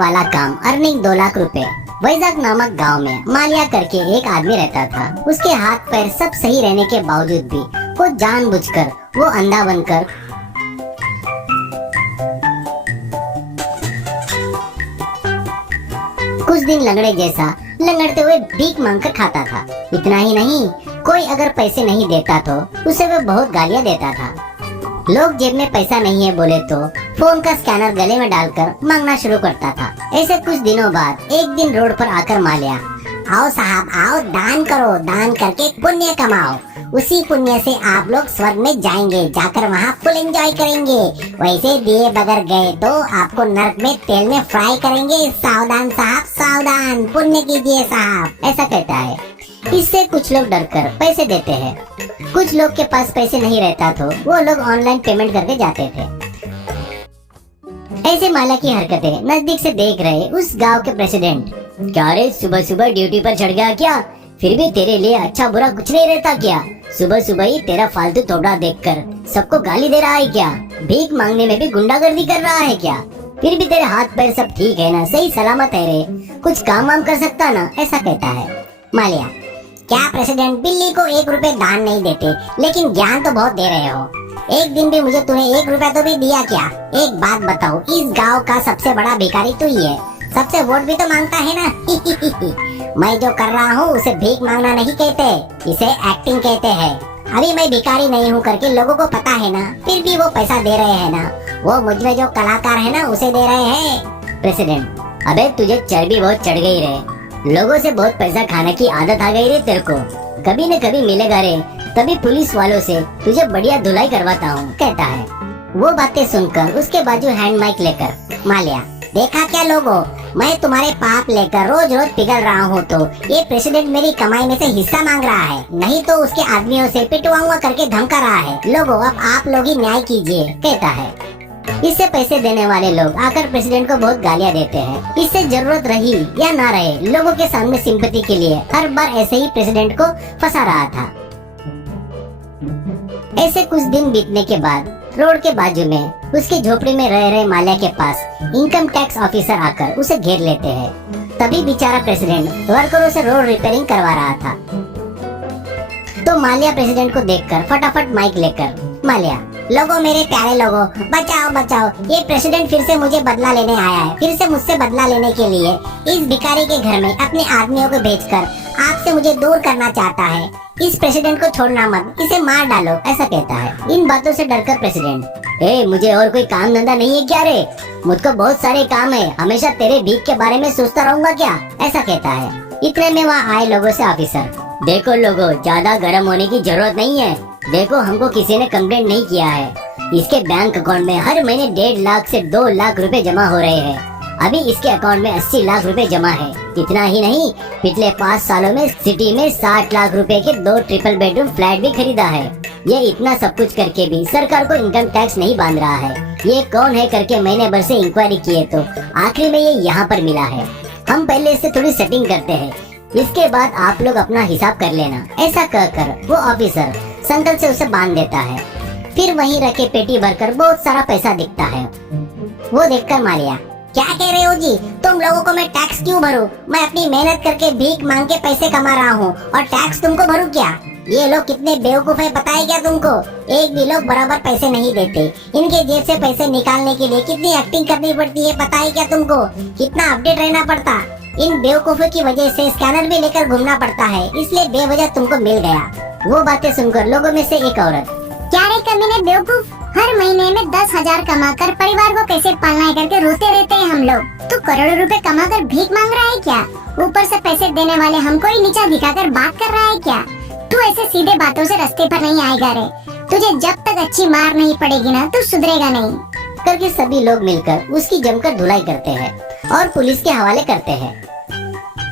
वाला काम, अर्निंग 2 लाख रुपए। वैजाग नामक गांव में मालिया करके एक आदमी रहता था। उसके हाथ पैर सब सही रहने के बावजूद भी वो जानबूझकर वो अंधा बनकर कुछ दिन लंगड़े जैसा लंगड़ते हुए भीख मांगकर खाता था। इतना ही नहीं, कोई अगर पैसे नहीं देता तो उसे वो बहुत गालियां देता था। लोग जेब में पैसा नहीं है बोले तो फोन का स्कैनर गले में डालकर मांगना शुरू करता था। ऐसे कुछ दिनों बाद एक दिन रोड पर आकर मालिया, आओ साहब आओ, दान करो, दान करके पुण्य कमाओ, उसी पुण्य से आप लोग स्वर्ग में जाएंगे, जाकर वहाँ फुल एंजॉय करेंगे। वैसे दिए बगैर गए तो आपको नरक में तेल में फ्राई करेंगे। सावधान साहब सावधान, पुण्य कीजिए साहब, ऐसा कहता है। इससे कुछ लोग डरकर पैसे देते हैं। कुछ लोग के पास पैसे नहीं रहता तो वो लोग ऑनलाइन पेमेंट करके जाते थे। ऐसे माला की हरकतें नजदीक से देख रहे उस गांव के प्रेसिडेंट, क्या रे सुबह सुबह ड्यूटी पर चढ़ गया क्या? फिर भी तेरे लिए अच्छा बुरा कुछ नहीं रहता क्या? सुबह सुबह ही तेरा फालतू थोड़ा देखकर सबको गाली दे रहा है क्या? भीख मांगने में भी गुंडागर्दी कर रहा है क्या? फिर भी तेरे हाथ पैर सब ठीक है ना, सही सलामत है रे, कुछ काम वाम कर सकता ना, ऐसा कहता है। मालिया, क्या प्रेसिडेंट बिल्ली को 1 रुपए दान नहीं देते, लेकिन ज्ञान तो बहुत दे रहे हो। एक दिन भी मुझे तूने 1 रुपया तो भी दिया क्या? एक बात बताओ, इस गांव का सबसे बड़ा भिखारी तू ही है, सबसे वोट भी तो मांगता है ना। मैं जो कर रहा हूँ उसे भीख मांगना नहीं कहते, इसे एक्टिंग कहते हैं। अभी मैं भिखारी नहीं हूँ करके लोगों को पता है ना, फिर भी वो पैसा दे रहे हैं ना। वो मुझ में जो कलाकार है ना उसे दे रहे हैं। प्रेसिडेंट, अबे तुझे चर्बी बहुत चढ़ गई रे, लोगों से बहुत पैसा खाने की आदत आ गई रे तेरे को, कभी न कभी मिलेगा रे, तभी पुलिस वालों से तुझे बढ़िया धुलाई करवाता हूँ, कहता है। वो बातें सुनकर उसके बाजू हैंड माइक लेकर मालिया, देखा क्या लोगों, मैं तुम्हारे पाप लेकर रोज रोज पिघल रहा हूँ तो ये प्रेसिडेंट मेरी कमाई में से हिस्सा मांग रहा है, नहीं तो उसके आदमियों से पिटवाऊंगा करके धमका रहा है। लोगों अब आप लोग ही न्याय कीजिए, कहता है। इससे पैसे देने वाले लोग आकर प्रेसिडेंट को बहुत गालियां देते हैं। इससे जरूरत रही या ना रहे, लोगों के सामने सिंपैथी के लिए हर बार ऐसे ही प्रेसिडेंट को फंसा रहा था। ऐसे कुछ दिन बीतने के बाद रोड के बाजू में उसकी झोपड़ी में रह रहे मालिया के पास इनकम टैक्स ऑफिसर आकर उसे घेर लेते हैं। तभी बेचारा प्रेसिडेंट वर्करों से रोड रिपेयरिंग करवा रहा था। तो मालिया प्रेसिडेंट को देखकर फटाफट माइक लेकर, मालिया, लोगों मेरे प्यारे लोगों, बचाओ बचाओ, ये प्रेसिडेंट फिर से मुझे बदला लेने आया है, फिर से मुझसे बदला लेने के लिए इस भिखारी के घर में अपने आदमियों को भेजकर आपसे मुझे दूर करना चाहता है। इस प्रेसिडेंट को छोड़ना मत, इसे मार डालो, ऐसा कहता है। इन बातों से डरकर प्रेसिडेंट, मुझे और कोई काम धंधा नहीं है क्या रे? मुझको बहुत सारे काम है, हमेशा तेरे भीख के बारे में सोचता रहूंगा क्या, ऐसा कहता है। इतने में वहाँ आए लोगों से ऑफिसर, देखो लोगों, ज्यादा गर्म होने की जरूरत नहीं है, देखो हमको किसी ने कंप्लेंट नहीं किया है, इसके बैंक अकाउंट में हर महीने 1.5 लाख से 2 लाख रुपए जमा हो रहे हैं। अभी इसके अकाउंट में 80 लाख रुपए जमा है। इतना ही नहीं, पिछले 5 सालों में सिटी में 60 लाख रुपए के 2 ट्रिपल बेडरूम फ्लैट भी खरीदा है। ये इतना सब कुछ करके भी सरकार को इनकम टैक्स नहीं बांध रहा है। ये कौन है करके महीने भर से इंक्वायरी किए तो आखिर में ये यहाँ पर मिला है। हम पहले इससे थोड़ी सेटिंग करते हैं, इसके बाद आप लोग अपना हिसाब कर लेना, ऐसा कहकर वो ऑफिसर संगल से उसे बांध देता है। फिर वहीं रखे पेटी भरकर बहुत सारा पैसा दिखता है। वो देखकर मालिया, क्या कह रहे हो जी, तुम लोगों को मैं टैक्स क्यों भरूं? मैं अपनी मेहनत करके भीख मांग के पैसे कमा रहा हूँ और टैक्स तुमको भरूं क्या? ये लोग कितने बेवकूफ है पता है क्या तुमको? एक भी लोग बराबर पैसे नहीं देते। इनके जेब से पैसे निकालने के लिए कितनी एक्टिंग करनी पड़ती है पता है क्या तुमको? कितना अपडेट रहना पड़ता। इन बेवकूफों की वजह से स्कैनर भी लेकर घूमना पड़ता है, इसलिए बेवजह तुमको मिल गया। वो बातें सुनकर लोगों में से एक औरत, क्या रे कमीने बेवकूफ, हर महीने में 10,000 कमाकर परिवार को कैसे पालना है करके रोते रहते हैं हम लोग। तू करोड़ों रुपए कमाकर भीख मांग रहा है क्या? ऊपर से पैसे देने वाले हमको ही नीचा दिखाकर बात कर रहा है क्या? तू ऐसे सीधे बातों से रास्ते पर नहीं आएगा रे, तुझे जब तक अच्छी मार नहीं पड़ेगी ना तू सुधरेगा नहीं, करके सभी लोग मिलकर उसकी जमकर धुलाई करते हैं और पुलिस के हवाले करते हैं।